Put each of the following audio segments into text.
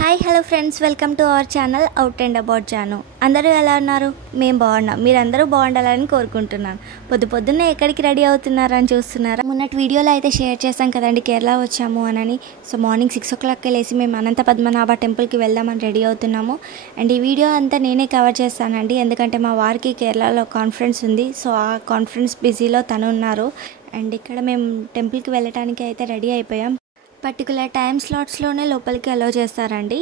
Hi hello friends, welcome to our channel out and about Janu. అందరూ ఎలా ఉన్నారు? మేము బాగున్నాం. మీరందరూ బాగుండాలని కోరుకుంటున్నాను. పొద్దున్నే ఎక్కడికి రెడీ అవుతున్నారని చూస్తున్నారా? మొన్నటి వీడియోలో అయితే షేర్ చేశాం కదండి, కేరళ వచ్చాము అని. సో మార్నింగ్ 6 o'clock లేసి మేము అనంత పద్మనాభ టెంపుల్కి వెళ్దామని రెడీ అవుతున్నాము. అండ్ ఈ వీడియో అంతా నేనే కవర్ చేస్తానండి, ఎందుకంటే మా వారికి కేరళలో కాన్ఫరెన్స్ ఉంది. సో ఆ కాన్ఫరెన్స్ బిజీలో తను ఉన్నారు. అండ్ ఇక్కడ మేము టెంపుల్కి వెళ్ళటానికి అయితే రెడీ అయిపోయాం. పర్టికులర్ టైం స్లాట్స్లోనే లోపలికి అలో చేస్తారండి.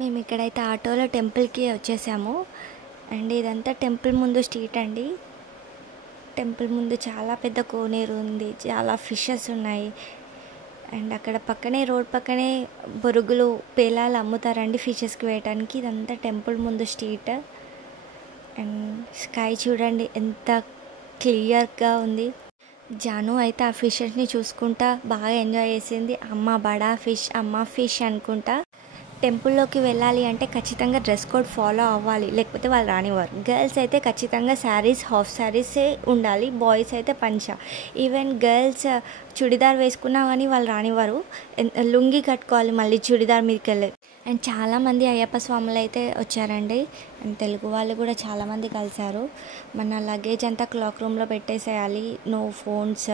మేము ఇక్కడైతే ఆటోలో టెంపుల్కి వచ్చేసాము. అండ్ ఇదంతా టెంపుల్ ముందు స్ట్రీట్ అండి. టెంపుల్ ముందు చాలా పెద్ద కోనేరు ఉంది, చాలా ఫిషెస్ ఉన్నాయి. అండ్ అక్కడ పక్కనే రోడ్ పక్కనే బొరుగులు పేలాలు అమ్ముతారండి ఫిషెస్కి వేయటానికి. ఇదంతా టెంపుల్ ముందు స్ట్రీట్. అండ్ స్కై చూడండి ఎంత క్లియర్గా ఉంది. జాను అయితే ఆ ఫిషెస్ని చూసుకుంటా బాగా ఎంజాయ్ చేసింది. అమ్మ బడా ఫిష్, అమ్మ ఫిష్ అనుకుంటా. టెంపుల్లోకి వెళ్ళాలి అంటే ఖచ్చితంగా డ్రెస్ కోడ్ ఫాలో అవ్వాలి, లేకపోతే వాళ్ళు రానివ్వరు. గర్ల్స్ అయితే ఖచ్చితంగా శారీస్, హాఫ్ శారీసే ఉండాలి. బాయ్స్ అయితే పంచా. ఈవెన్ గర్ల్స్ చుడిదార్ వేసుకున్నా కానీ వాళ్ళు రానివ్వరు. లుంగి కట్టుకోవాలి మళ్ళీ చుడిదార్ మీదకి వెళ్ళి. అండ్ చాలామంది అయ్యప్ప స్వాములు అయితే వచ్చారండి. అండ్ తెలుగు వాళ్ళు కూడా చాలామంది కలిశారు. మన లగేజ్ అంతా క్లాక్ రూమ్లో పెట్టేసేయాలి. నో ఫోన్స్,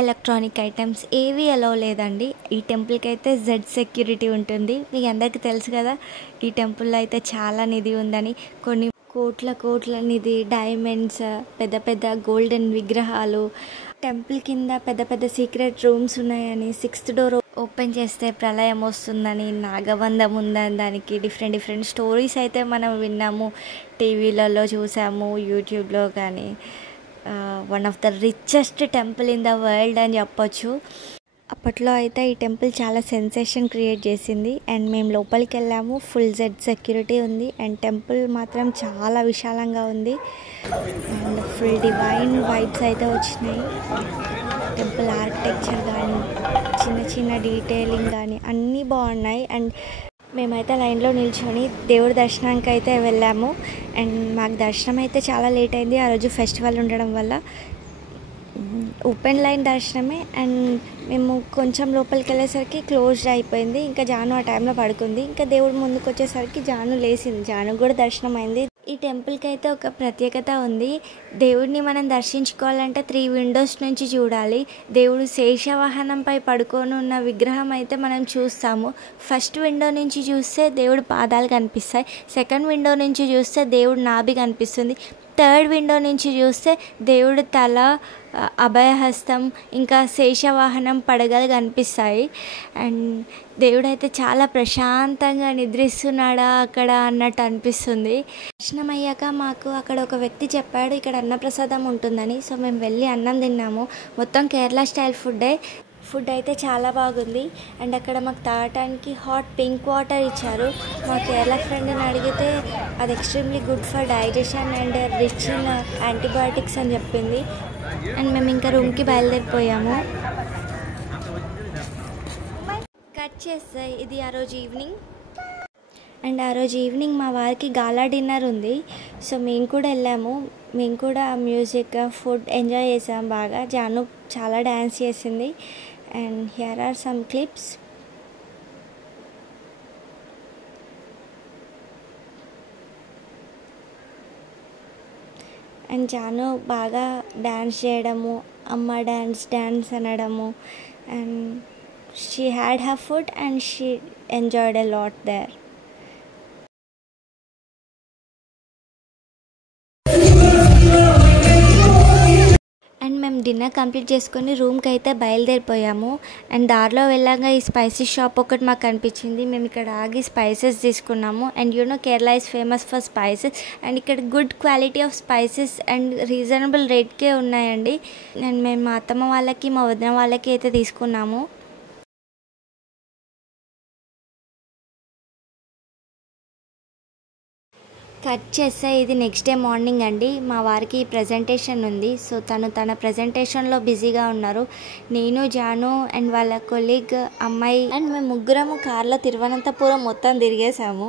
ఎలక్ట్రానిక్ ఐటమ్స్ ఏవి అలౌ లేదండి. ఈ టెంపుల్కి అయితే జెడ్ సెక్యూరిటీ ఉంటుంది. మీకు అందరికీ తెలుసు కదా, ఈ టెంపుల్లో అయితే చాలా నిధి ఉందని. కొన్ని కోట్ల నిధి, డైమండ్స్, పెద్ద పెద్ద గోల్డెన్ విగ్రహాలు. టెంపుల్ కింద పెద్ద పెద్ద సీక్రెట్ రూమ్స్ ఉన్నాయని, 6th door ఓపెన్ చేస్తే ప్రళయం వస్తుందని, నాగబంధం ఉందని, దానికి డిఫరెంట్ స్టోరీస్ అయితే మనం విన్నాము, టీవీలలో చూసాము, యూట్యూబ్లో. కానీ one of the richest temple in the world అని చెప్పొచ్చు. అప్పట్లో అయితే ఈ టెంపుల్ చాలా సెన్సేషన్ క్రియేట్ చేసింది. అండ్ మేము లోపలికి వెళ్ళాము, ఫుల్ జెడ్ సెక్యూరిటీ ఉంది. అండ్ టెంపుల్ మాత్రం చాలా విశాలంగా ఉంది. అండ్ ఫుల్ డివైన్ వైబ్స్ అయితే వచ్చినాయి. టెంపుల్ ఆర్కిటెక్చర్ కానీ, చిన్న డీటెయిలింగ్ కానీ అన్నీ బాగున్నాయి. అండ్ మేమైతే లైన్లో నిల్చొని దేవుడి దర్శనానికి అయితే వెళ్ళాము. అండ్ మాకు దర్శనం అయితే చాలా లేట్ అయింది, ఆ రోజు ఫెస్టివల్ ఉండడం వల్ల. ఓపెన్ లైన్ దర్శనమే. అండ్ మేము కొంచెం లోపలికి వెళ్ళేసరికి క్లోజ్డ్ అయిపోయింది. ఇంకా జాను ఆ టైంలో పడుకుంది. ఇంకా దేవుడు ముందుకు వచ్చేసరికి జాను లేచింది. జాను కూడా దర్శనం అయింది. ఈ టెంపుల్కి అయితే ఒక ప్రత్యేకత ఉంది. దేవుడిని మనం దర్శించుకోవాలంటే 3 windows నుంచి చూడాలి. దేవుడు శేషవాహనంపై పడుకొని ఉన్న విగ్రహం అయితే మనం చూస్తాము. ఫస్ట్ విండో నుంచి చూస్తే దేవుడు పాదాలు కనిపిస్తాయి. సెకండ్ విండో నుంచి చూస్తే దేవుడు నాభి కనిపిస్తుంది. థర్డ్ విండో నుంచి చూస్తే దేవుడు తల, అభయహస్తం, ఇంకా శేషవాహనం పడగలు కనిపిస్తాయి. అండ్ దేవుడైతే చాలా ప్రశాంతంగా నిద్రిస్తున్నాడా అక్కడ అన్నట్టు అనిపిస్తుంది. దర్శనం అయ్యాక మాకు అక్కడ ఒక వ్యక్తి చెప్పాడు ఇక్కడ అన్నప్రసాదం ఉంటుందని. సో మేము వెళ్ళి అన్నం తిన్నాము. మొత్తం కేరళ స్టైల్ ఫుడ్ అయితే చాలా బాగుంది. అండ్ అక్కడ మాకు తాగటానికి హాట్ పింక్ వాటర్ ఇచ్చారు. మా కేరళ ఫ్రెండ్ని అడిగితే అది extremely good for digestion and rich in antibiotics అని చెప్పింది. అండ్ మేము ఇంకా రూమ్కి బయలుదేరిపోయాము. కట్ చేస్తే ఇది ఆ రోజు ఈవినింగ్. అండ్ ఆ రోజు ఈవినింగ్ మా వారికి గాలా డిన్నర్ ఉంది. సో మేము కూడా వెళ్ళాము. మేము కూడా మ్యూజిక్, ఫుడ్ ఎంజాయ్ చేసాం బాగా. జాను చాలా డ్యాన్స్ చేసింది. And here are some clips. And Jaanu బాగా డ్యాన్స్ చేయడము, అమ్మ డ్యాన్స్ అనడము. And she had her food and she enjoyed a lot there. And మేము డిన్నర్ కంప్లీట్ చేసుకొని రూమ్కి అయితే బయలుదేరిపోయాము. అండ్ దారిలో వెళ్ళాక ఈ స్పైసెస్ షాప్ ఒకటి మాకు కనిపించింది. మేము ఇక్కడ ఆగి స్పైసెస్ తీసుకున్నాము. And Kerala is famous for spices. And ఇక్కడ good quality of spices and reasonable రేట్కే ఉన్నాయండి. అండ్ మేము మా అత్తమ్మ వాళ్ళకి, మా వదిన వాళ్ళకి అయితే తీసుకున్నాము. కట్ చేస్తే ఇది నెక్స్ట్ డే మార్నింగ్ అండి. మా వారికి ప్రజెంటేషన్ ఉంది. సో తన ప్రజెంటేషన్లో బిజీగా ఉన్నారు. నేను, జాను అండ్ వాళ్ళ కొలీగ్ అమ్మాయి అండ్ మేము ముగ్గురము కార్లో తిరువనంతపురం మొత్తం తిరిగేసాము.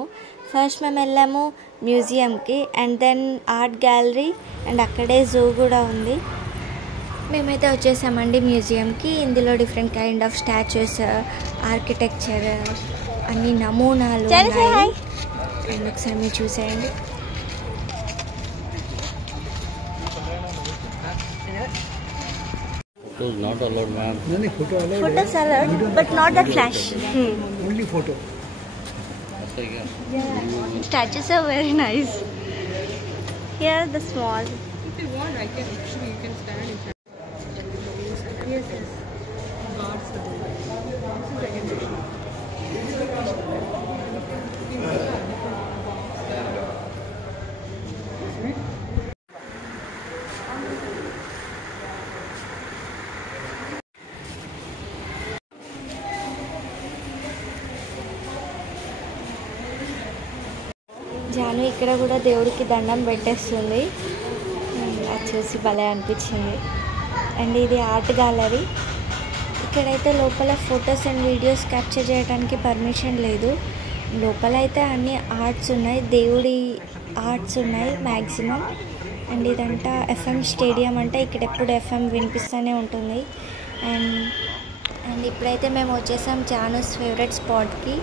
ఫస్ట్ మేము వెళ్ళాము మ్యూజియంకి, and then art gallery, and అక్కడే జూ కూడా ఉంది. మేమైతే వచ్చేసామండి మ్యూజియంకి. ఇందులో different kind of statues, architecture అన్ని నమూనాలు ఉన్నాయి. అండ్ ఒకసారి మీరు చూసేయండి. Not allowed, ma'am. No, photo allowed. Photos allowed, but not the flash. Only photo. Statues are very nice. Here the small. If you want, I can actually, you can stand in front. Yes, yes. Guards are there. This is second section. Janu ఇక్కడ కూడా దేవుడికి దండం పెట్టేస్తుంది. అది చూసి భలే అనిపించింది. And ఇది ఆర్ట్ గ్యాలరీ. ఇక్కడైతే లోపల ఫొటోస్ అండ్ వీడియోస్ క్యాప్చర్ చేయడానికి పర్మిషన్ లేదు. లోపల అయితే అన్ని ఆర్ట్స్ ఉన్నాయి, దేవుడి ఆర్ట్స్ ఉన్నాయి మ్యాక్సిమం. అండ్ ఇదంతా ఎఫ్ఎం స్టేడియం, అంటే ఇక్కడ ఎప్పుడు ఎఫ్ఎం వినిపిస్తూనే ఉంటుంది. అండ్ ఇప్పుడైతే మేము వచ్చేసాం జానూస్ ఫేవరెట్ స్పాట్కి,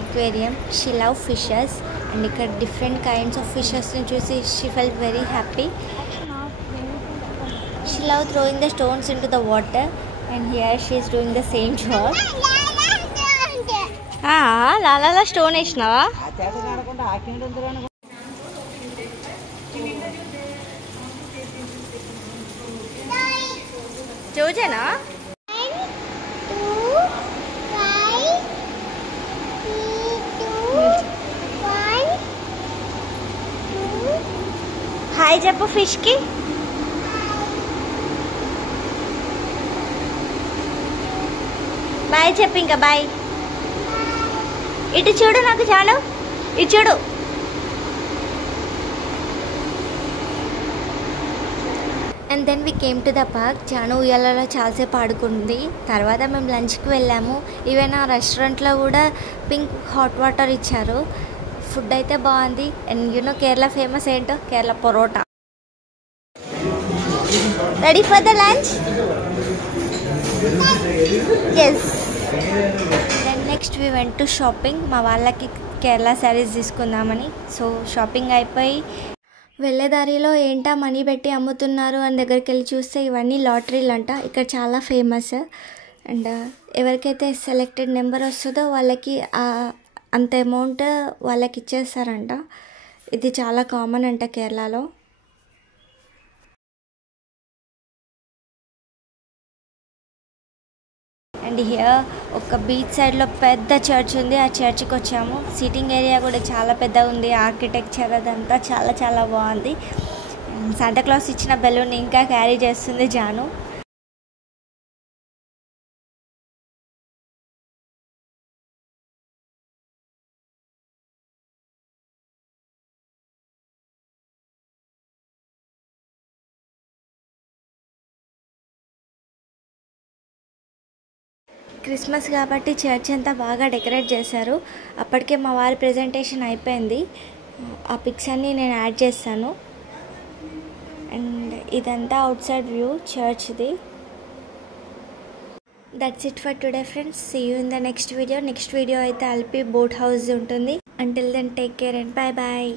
aquarium. She love fishes. And ఇక్కడ డిఫరెంట్ కైండ్స్ ఆఫ్ ఫిషెస్ని చూసి she felt very happy. She love throwing the stones into the water. And here she is doing the same job. లాలా stone వేసినావా? చూజేనా? Hi చెప్పు ఫిష్కి. Bye చెప్పు, ఇంకా బాయ్. ఇటు చూడు, నాకు చాలు, ఇటు చూడు. And then we came to the park. Jaanu ఉయ్యాలలో చాలాసేపు ఆడుకుంది. తర్వాత మేము లంచ్కి వెళ్ళాము. ఈవెన్ ఆ రెస్టారెంట్లో కూడా పింక్ హాట్ వాటర్ ఇచ్చారు. ఫుడ్ అయితే బాగుంది. అండ్ యూనో కేరళ ఫేమస్ ఏంటో, Kerala parotta. Ready for the lunch? Yes. Then next we went to shopping. మా వాళ్ళకి కేరళ శారీస్ తీసుకుందామని. సో షాపింగ్ అయిపోయి వెళ్ళేదారిలో ఏంటా మనీ పెట్టి అమ్ముతున్నారు అని దగ్గరికి వెళ్ళి చూస్తే ఇవన్నీ లాటరీలు అంట. ఇక్కడ చాలా ఫేమస్. అండ్ ఎవరికైతే సెలెక్టెడ్ నెంబర్ వస్తుందో వాళ్ళకి అంత అమౌంట్ వాళ్ళకి ఇచ్చేస్తారంట. ఇది చాలా కామన్ అంట కేరళలో. అండ్ హియర్ ఒక బీచ్ సైడ్లో పెద్ద చర్చ్ ఉంది. ఆ చర్చ్కి వచ్చాము. సిట్టింగ్ ఏరియా కూడా చాలా పెద్దగా ఉంది. ఆర్కిటెక్చర్ అదంతా చాలా చాలా బాగుంది. శాంటాక్లాస్ ఇచ్చిన బెలూన్ ఇంకా క్యారీ చేస్తుంది జాను. క్రిస్మస్ కాబట్టి చర్చ్ అంతా బాగా డెకరేట్ చేశారు. అప్పటికే మా వారి ప్రెజెంటేషన్ అయిపోయింది. ఆ పిక్స్ అన్నీ నేను యాడ్ చేస్తాను. అండ్ ఇదంతా అవుట్ సైడ్ వ్యూ చర్చ్ది. That's it for today friends. See you in the next video. Next video అయితే అల్పి బోట్ హౌస్ ఉంటుంది. Until then take care and bye bye.